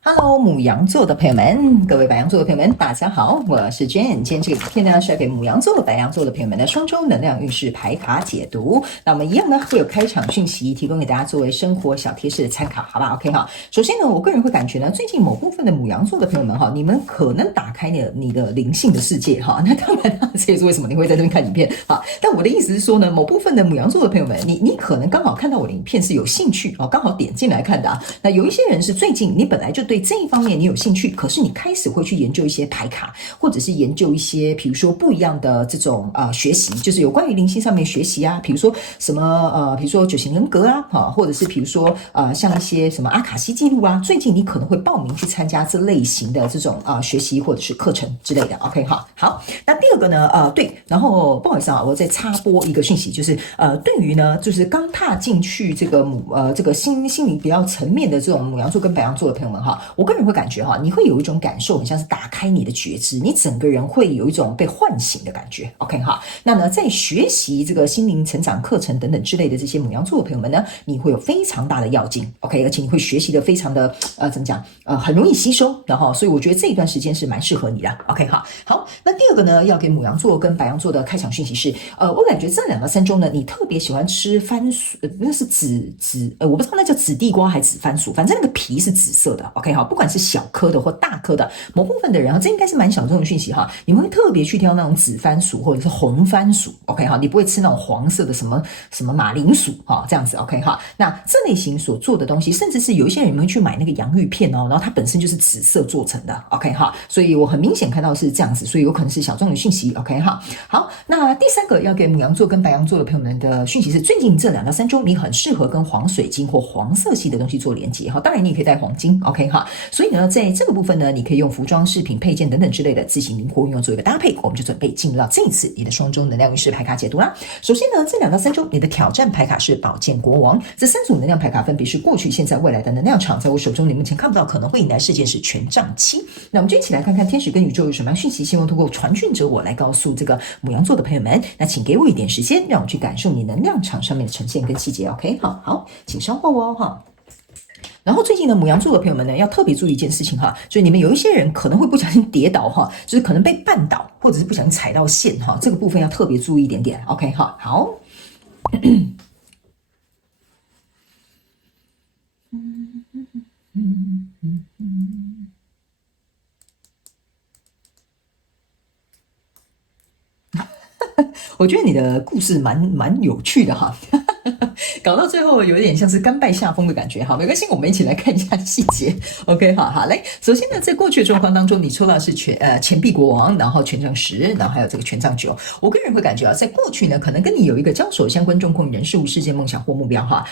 Hello，母羊座的朋友们，各位白羊座的朋友们，大家好，我是 Jane。今天这个影片呢是要给母羊座、白羊座的朋友们的双周能量运势牌卡解读。那我们一样呢会有开场讯息提供给大家作为生活小贴士的参考，好吧 ？OK 哈。首先呢，我个人会感觉呢，最近某部分的母羊座的朋友们哈，你们可能打开了你的灵性的世界哈。那当然啦，这也是为什么你会在这边看影片哈。但我的意思是说呢，某部分的母羊座的朋友们，你可能刚好看到我的影片是有兴趣哦，刚好点进来看的啊。那有一些人是最近你本来就对这一方面你有兴趣，可是你开始会去研究一些牌卡，或者是研究一些比如说不一样的这种学习，就是有关于灵性上面学习啊，比如说什么比如说九型人格啊，或者是比如说像一些什么阿卡西记录啊，最近你可能会报名去参加这类型的这种学习或者是课程之类的。OK 哈，好，那第二个呢对，然后不好意思啊，我再插播一个讯息，就是对于呢就是刚踏进去这个这个心理比较层面的这种母羊座跟白羊座的朋友们哈，我个人会感觉哈，你会有一种感受，很像是打开你的觉知，你整个人会有一种被唤醒的感觉。OK 哈，那呢，在学习这个心灵成长课程等等之类的这些母羊座的朋友们呢，你会有非常大的要劲。OK， 而且你会学习的非常的怎么讲很容易吸收，然后所以我觉得这一段时间是蛮适合你的。OK 哈，好，那第二个呢，要给母羊座跟白羊座的开场讯息是，我感觉这2到3周呢，你特别喜欢吃番薯，那是我不知道那叫紫地瓜还是紫番薯，反正那个皮是紫色的。OK 哈，不管是小颗的或大颗的，某部分的人这应该是蛮小众的讯息哈，你们会特别去挑那种紫番薯或者是红番薯。OK 哈，你不会吃那种黄色的什么马铃薯哈，这样子。OK 哈，那这类型所做的东西，甚至是有一些人会去买那个洋芋片哦，然后它本身就是紫色做成的。OK 哈，所以我很明显看到是这样子，所以有可能是小众的讯息。OK 哈，好，那第3个要给母羊座跟白羊座的朋友们的讯息是，最近这2到3周你很适合跟黄水晶或黄色系的东西做连接哈，当然你也可以带黄金。OK 哈，所以呢，在这个部分呢，你可以用服装、饰品、配件等等之类的自行灵活运用做一个搭配。我们就准备进入到这一次你的双周能量运势牌卡解读啦。首先呢，这2到3周你的挑战牌卡是宝剑国王，这3组能量牌卡分别是过去、现在、未来的能量场，在我手中你目前看不到可能会引来事件是权杖7。那我们就一起来看看天使跟宇宙有什么样讯息，希望通过传讯者我来告诉这个母羊座的朋友们。那请给我一点时间，让我去感受你能量场上面的呈现跟细节。OK， 好，请稍后哦哈。然后最近的母羊座的朋友们呢，要特别注意一件事情哈，就是你们有一些人可能会不小心跌倒哈，就是可能被绊倒，或者是不小心踩到线哈，这个部分要特别注意一点点。OK 哈，好。我觉得你的故事蛮有趣的哈。搞到最后有点像是甘拜下风的感觉，好，没关系，我们一起来看一下细节。OK， 好，来，首先呢，在过去的状况当中，你抽到的是钱币国王，然后权杖10，然后还有这个权杖9。我个人会感觉在过去呢，可能跟你有一个交手相关状况，人事物、事件、梦想或目标哈。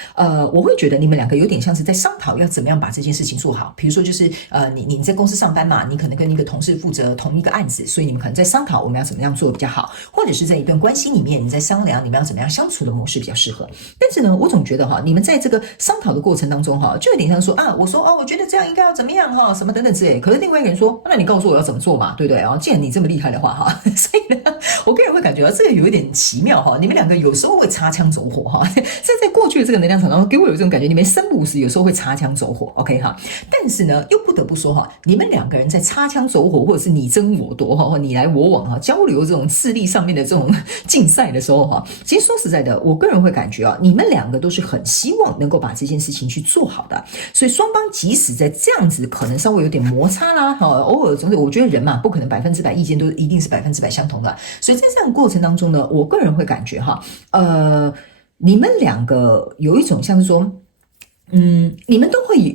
我会觉得你们2个有点像是在商讨要怎么样把这件事情做好。比如说就是你在公司上班嘛，你可能跟一个同事负责同一个案子，所以你们可能在商讨我们要怎么样做比较好，或者是在一段关系里面，你在商量你们要怎么样相处的模式比较适合。但是呢，我总觉得哈，你们在这个商讨的过程当中哈，就有点像说我说我觉得这样应该要怎么样哈，什么等等之类。可是另外一个人说，那你告诉我要怎么做嘛，对不对啊？既然你这么厉害的话哈，所以呢，我个人会感觉到这个有一点奇妙哈，你们2个有时候会擦枪走火哈。这在过去的这个能量场当中，给我有这种感觉，你们3不5时有时候会擦枪走火。OK 哈，但是呢，又不得不说哈，你们2个人在擦枪走火，或者是你争我夺哈，或你来我往哈，交流这种智力上面的这种竞赛的时候哈，其实说实在的，我个人会感觉你们2个都是很希望能够把这件事情去做好的，所以双方即使在这样子可能稍微有点摩擦啦，偶尔总是我觉得人嘛，不可能100%意见都一定是100%相同的，所以在这样的过程当中呢，我个人会感觉你们2个有一种像是说。你们都会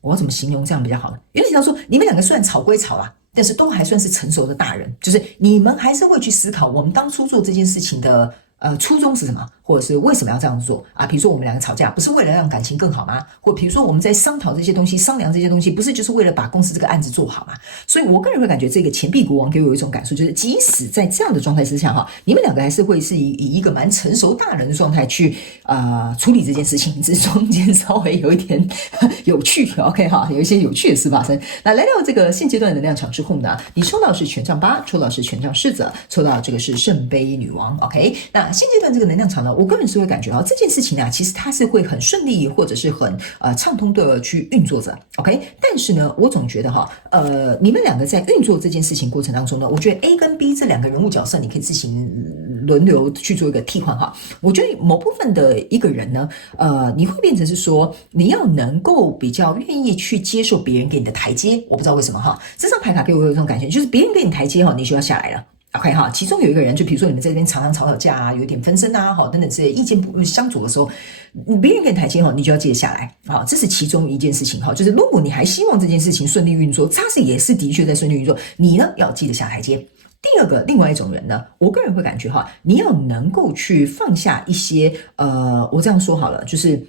我要怎么形容这样比较好呢？有点像说，你们2个虽然吵归吵啦，但是都还算是成熟的大人，就是你们还是会去思考我们当初做这件事情的初衷是什么，或者是为什么要这样做啊？比如说我们2个吵架，不是为了让感情更好吗？或比如说我们在商讨这些东西、商量这些东西，不是就是为了把公司这个案子做好吗？所以我个人会感觉这个钱币国王给我有一种感受，就是即使在这样的状态之下哈，你们2个还是会是以一个蛮成熟大人的状态去处理这件事情，只是中间稍微有一点有趣 ，OK 哈，有一些有趣的事发生。那来到这个现阶段的能量场之后呢，你抽到的是权杖8，抽到的是权杖侍者，抽到这个是圣杯女王 ，OK。那现阶段这个能量场呢，我个人是会感觉这件事情啊，其实它是会很顺利或者是很畅通的去运作着 ，OK。但是呢，我总觉得你们两个在运作这件事情过程当中呢，我觉得 A 跟 B 这两个人物角色，你可以自行轮流去做一个替换我觉得某部分的一个人呢，你会变成是说，你要能够比较愿意去接受别人给你的台阶，我不知道为什么这张牌卡给我有这种感觉，就是别人给你台阶你就要下来了。OK 其中有一个人，就比如说你们在这边常常吵架啊，有点纷争啊，等等这些意见不相左的时候，别人给你台阶你就要接下来这是其中一件事情就是如果你还希望这件事情顺利运作，它是也是的确在顺利运作，你呢要记得下台阶。第二个，另外一种人呢，我个人会感觉你要能够去放下一些我这样说好了，就是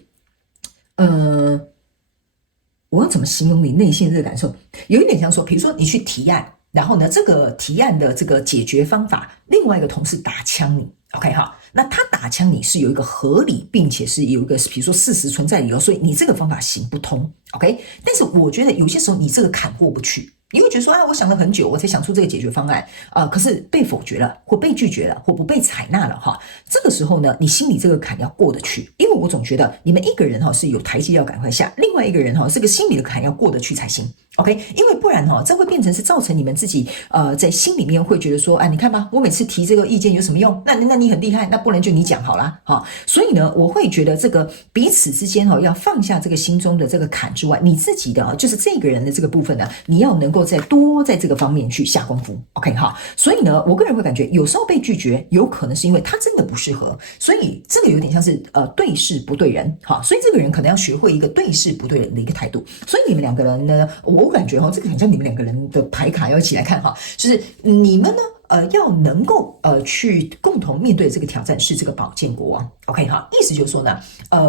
我要怎么形容你内心这个感受？有一点像说，比如说你去提案。然后呢，这个提案的这个解决方法，另外一个同事打枪你 ，OK 那他打枪你是有一个合理，并且是有一个比如说事实存在理由，所以你这个方法行不通 ，OK。但是我觉得有些时候你这个坎过不去，你会觉得说我想了很久，我才想出这个解决方案可是被否决了，或被拒绝了，或不被采纳了这个时候呢，你心里这个坎要过得去，因为我总觉得你们一个人是有台阶要赶快下，另外一个人这个心里的坎要过得去才行。OK， 因为不然这会变成是造成你们自己在心里面会觉得说，你看吧，我每次提这个意见有什么用？那你很厉害，那不然就你讲好啦所以呢，我会觉得这个彼此之间要放下这个心中的这个坎之外，你自己的就是这个人的这个部分呢，你要能够再多在这个方面去下功夫 ，OK 所以呢，我个人会感觉有时候被拒绝，有可能是因为他真的不适合，所以这个有点像是对事不对人所以这个人可能要学会一个对事不对人的一个态度。所以你们两个人呢，我感觉这个很像你们两个人的牌卡要一起来看就是你们呢要能够去共同面对这个挑战，是这个宝剑国王 OK 意思就是说呢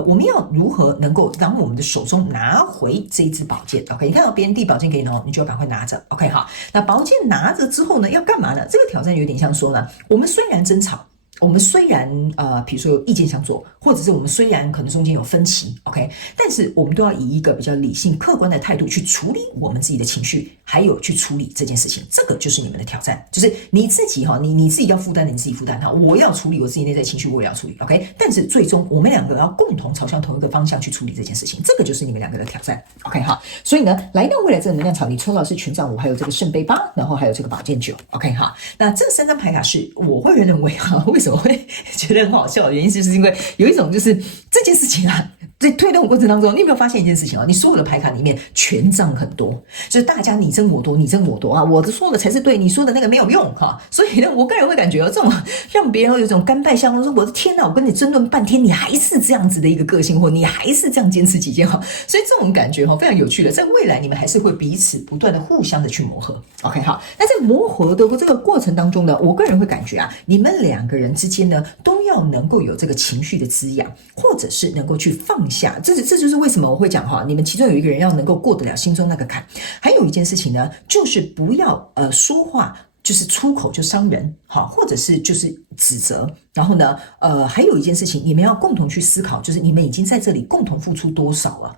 我们要如何能够让我们的手中拿回这一支宝剑 OK， 你看到别人递宝剑给你你就要赶快拿着 OK 那宝剑拿着之后呢要干嘛呢？这个挑战有点像说呢，我们虽然争吵，我们虽然比如说有意见相左，或者是我们虽然可能中间有分歧 OK， 但是我们都要以一个比较理性客观的态度去处理我们自己的情绪，还有去处理这件事情。这个就是你们的挑战，就是你自己你自己要负担，你自己负担我要处理我自己内在情绪，我也要处理 OK， 但是最终我们两个要共同朝向同一个方向去处理这件事情，这个就是你们两个的挑战 OK 所以呢，来到未来这个能量场，你抽到的是权杖5，还有这个圣杯8，然后还有这个宝剑9 OK 那这3张牌卡是我会认为为什么会觉得很好笑的原因，就是因为有一种就是这件事情在推动过程当中，你有没有发现一件事情你所有的牌卡里面权杖很多，就是大家你争我夺，你争我夺我说的才是对，你说的那个没有用所以呢，我个人会感觉这种让别人有一种甘拜下风，说我的天哪，我跟你争论半天，你还是这样子的一个个性，或你还是这样坚持己见所以这种感觉非常有趣的，在未来你们还是会彼此不断的互相的去磨合 OK 那在磨合的这个过程当中呢，我个人会感觉你们两个人之间呢都要能够有这个情绪的滋养，或者是能够去放下，这就是为什么我会讲你们其中有一个人要能够过得了心中那个坎。还有一件事情呢，就是不要说话就是出口就伤人或者是就是指责。然后呢还有一件事情你们要共同去思考，就是你们已经在这里共同付出多少了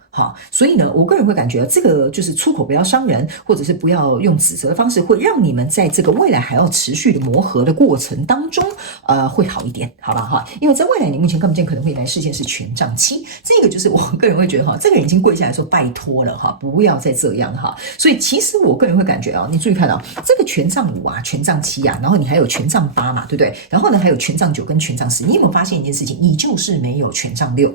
所以呢，我个人会感觉这个就是出口不要伤人，或者是不要用指责的方式，会让你们在这个未来还要持续的磨合的过程当中会好一点，好吧因为在未来你目前看不见可能会来事件是权杖7，这个就是我个人会觉得这个人已经跪下来说拜托了不要再这样所以其实我个人会感觉你注意看这个权杖5权杖7然后你还有权杖8嘛，对不对？然后呢还有权杖9跟权杖10，你有没有发现一件事情？你就是没有权杖6。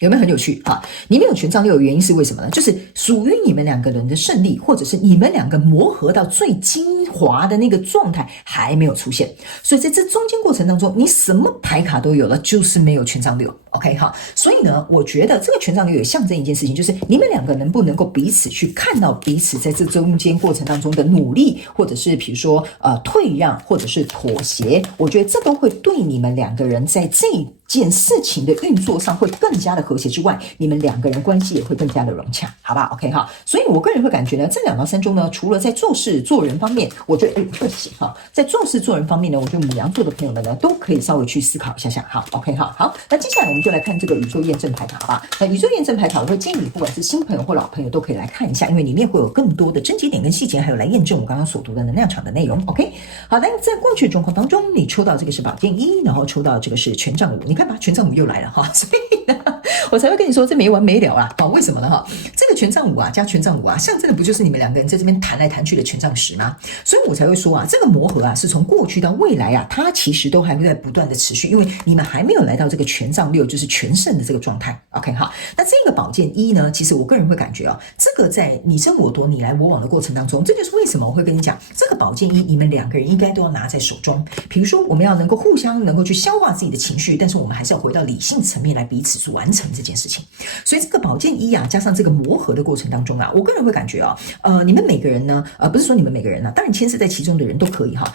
有没有很有趣你没有权杖6的原因是为什么呢？就是属于你们两个人的胜利，或者是你们两个磨合到最精华的那个状态还没有出现，所以在这中间过程当中，你什么牌卡都有了，就是没有权杖6 OK 所以呢，我觉得这个权杖6也象征一件事情，就是你们两个能不能够彼此去看到彼此在这中间过程当中的努力，或者是比如说退让，或者是妥协，我觉得这都会对你们两个人在这件事情的运作上会更加的和谐之外，你们两个人关系也会更加的融洽，好吧 OK 所以我个人会感觉呢，这2到3周呢，除了在做事做人方面，我觉得不行在做事做人方面呢，我觉得牡羊座的朋友们呢都可以稍微去思考一下好 OK 好，那接下来我们就来看这个宇宙验证牌卡好吧？那宇宙验证牌卡我会建议你不管是新朋友或老朋友都可以来看一下，因为里面会有更多的症结点跟细节，还有来验证我刚刚所读的能量场的内容 OK 好，那在过去的状况当中，你抽到这个是宝剑1，然后抽到这个是权杖5，你看吧，权杖五又来了哈，所以呢，我才会跟你说这没完没了啦。为什么呢哈？这个权杖五啊加权杖五啊，象征的不就是你们两个人在这边谈来谈去的权杖十吗？所以我才会说啊，这个磨合啊是从过去到未来啊，它其实都还会在不断的持续，因为你们还没有来到这个权杖六，就是全胜的这个状态。OK 哈，那这个宝剑一呢，其实我个人会感觉啊，这个在你争我夺、你来我往的过程当中，这就是为什么我会跟你讲，这个宝剑一你们两个人应该都要拿在手中。比如说，我们要能够互相能够去消化自己的情绪，但是我们还是要回到理性层面来彼此去完成这件事情。所以这个宝剑一啊，加上这个磨合的过程当中啊，我个人会感觉啊，你们每个人呢，不是说你们每个人啊，当然牵涉在其中的人都可以哈，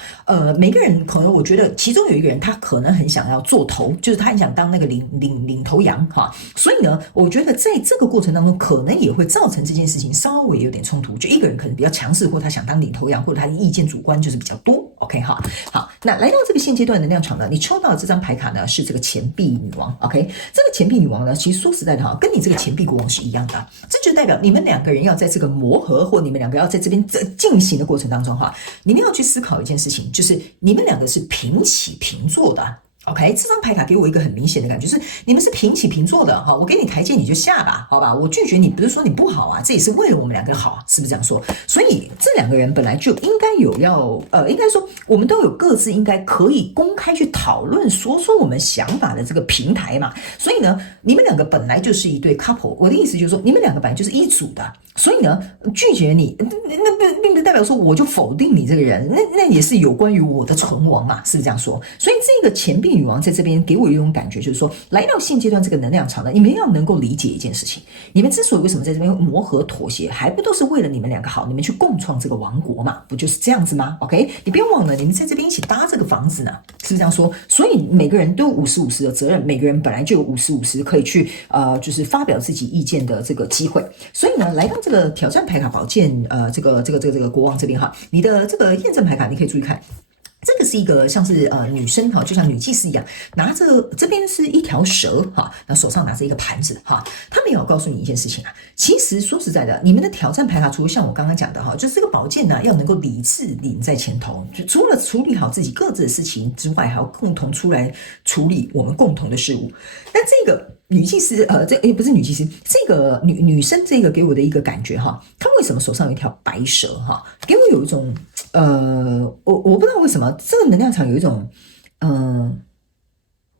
每个人可能我觉得其中有一个人他可能很想要做头，就是他很想当那个领头羊哈，所以呢，我觉得在这个过程当中，可能也会造成这件事情稍微有点冲突，就一个人可能比较强势，或他想当领头羊，或者他的意见主观就是比较多。OK 哈，好，那来到这个现阶段的能量场呢，你抽到的这张牌卡呢是这个钱币女王。OK， 这个钱币女王呢，其实说实在的哈，跟你这个钱币国王是一样的，这就代表你们两个人要在这个磨合，或你们两个要在这边进行的过程当中哈，你们要去思考一件事情，就是你们两个是平起平坐的。OK， 这张牌卡给我一个很明显的感觉，就是你们是平起平坐的哈，我给你台阶你就下吧，好吧，我拒绝你不是说你不好啊，这也是为了我们两个好，是不是这样说？所以这两个人本来就应该有应该说我们都有各自应该可以公开去讨论说我们想法的这个平台嘛，所以呢，你们两个本来就是一对 couple， 我的意思就是说你们两个本来就是一组的，所以呢，拒绝你那并不代表说我就否定你这个人，那也是有关于我的存亡嘛，是不是这样说？所以这个钱币女王在这边给我一种感觉，就是说来到现阶段这个能量场呢，你们要能够理解一件事情，你们之所以为什么在这边磨合妥协，还不都是为了你们两个好，你们去共创这个王国嘛，不就是这样子吗 ？OK， 你不要忘了，你们在这边一起搭这个房子呢，是不是这样说？所以每个人都有50-50的责任，每个人本来就有50-50可以去就是发表自己意见的这个机会。所以呢，来到这个挑战牌卡宝剑这个国王这边哈，你的这个验证牌卡你可以注意看。这个是一个像是女生哈，就像女祭司一样，拿着这边是一条蛇哈，那手上拿着一个盘子哈。他们也有告诉你一件事情啊，其实说实在的，你们的挑战牌卡除了像我刚刚讲的哈，就是这个宝剑呢要能够理智领在前头，就除了处理好自己各自的事情之外，还要共同出来处理我们共同的事物。但这个女祭司这也不是女祭司，这个女生这个给我的一个感觉哈，她为什么手上有一条白蛇哈，给我有一种我不知道为什么这个能量场有一种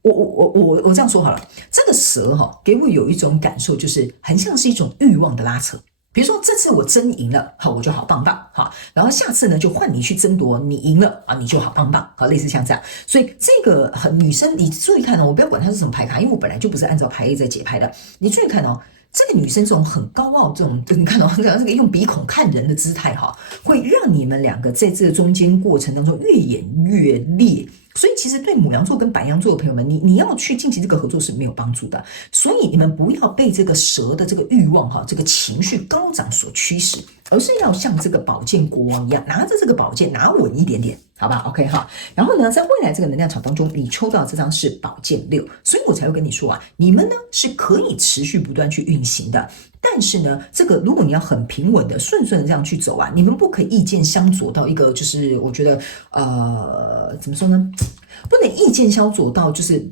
我这样说好了，这个蛇哈给我有一种感受，就是很像是一种欲望的拉扯。比如说这次我争赢了，好，我就好棒棒，好，然后下次呢就换你去争夺，你赢了啊，你就好棒棒，好，类似像这样。所以这个女生，你注意看哦，我不要管她是什么牌卡，因为我本来就不是按照牌意在解牌的。你注意看哦，这个女生这种很高傲，这种你看到这个用鼻孔看人的姿态哈，会让你们两个在这中间过程当中越演越烈。所以其实对牡羊座跟白羊座的朋友们，你要去进行这个合作是没有帮助的。所以你们不要被这个蛇的这个欲望哈，这个情绪高涨所驱使，而是要像这个宝剑国王一样，拿着这个宝剑拿稳一点点。好吧 ，OK 哈，然后呢，在未来这个能量场当中，你抽到这张是宝剑6，所以我才会跟你说啊，你们呢是可以持续不断去运行的，但是呢，这个如果你要很平稳的、顺顺的这样去走啊，你们不可以意见相左到一个就是我觉得怎么说呢，不能意见相左到就是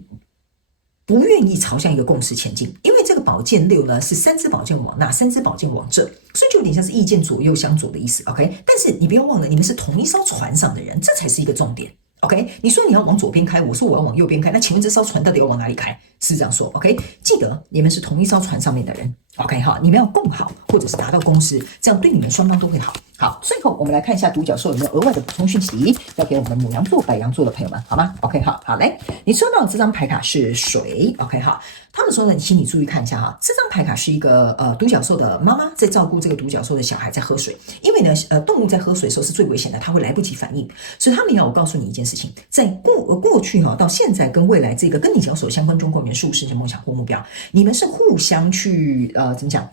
不愿意朝向一个共识前进，因为这个宝剑6呢是3支宝剑往那，3支宝剑往这，所以就有点像是意见左右相左的意思 ，OK？ 但是你不要忘了，你们是同一艘船上的人，这才是一个重点。OK， 你说你要往左边开，我说我要往右边开，那请问这艘船到底要往哪里开？是这样说 ，OK？ 记得你们是同一艘船上面的人 ，OK 哈，你们要共好，或者是达到共识，这样对你们双方都会好。好，最后我们来看一下独角兽有没有额外的补充讯息，要给我们牡羊座、白羊座的朋友们，好吗 ？OK 好，好来，你收到这张牌卡是水 ，OK 好，他们说呢，请你注意看一下哈，这张牌卡是一个独角兽的妈妈在照顾这个独角兽的小孩在喝水，因为呢动物在喝水的时候是最危险的，它会来不及反应，所以他们要我告诉你一件事情，在过去哈到现在跟未来这个跟你角手相关中国元素是你的梦想或目标，你们是互相去怎么讲？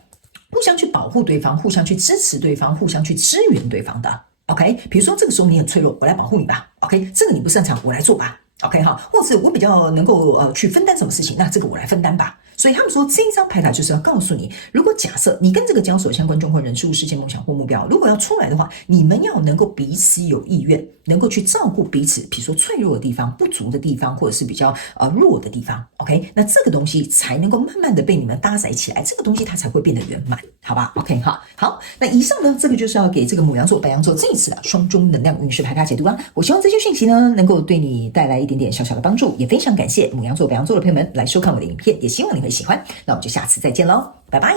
互相去保护对方，互相去支持对方，互相去支援对方的 ，OK？ 比如说这个时候你很脆弱，我来保护你吧 ，OK？ 这个你不擅长，我来做吧 ，OK 哈？或者我比较能够去分担什么事情，那这个我来分担吧。所所以他们说这一张牌卡就是要告诉你，如果假设你跟这个交手相关状况、人事物、事件、梦想或目标，如果要出来的话，你们要能够彼此有意愿，能够去照顾彼此，比如说脆弱的地方、不足的地方，或者是比较弱的地方。OK， 那这个东西才能够慢慢的被你们搭载起来，这个东西它才会变得圆满，好吧 ？OK， 好，那以上呢，这个就是要给这个牡羊座、白羊座这一次的双中能量运势牌卡解读啊。我希望这些讯息呢，能够对你带来一点点小小的帮助，也非常感谢牡羊座、白羊座的朋友们来收看我的影片，也希望你会喜欢。那我们就下次再见喽，拜拜。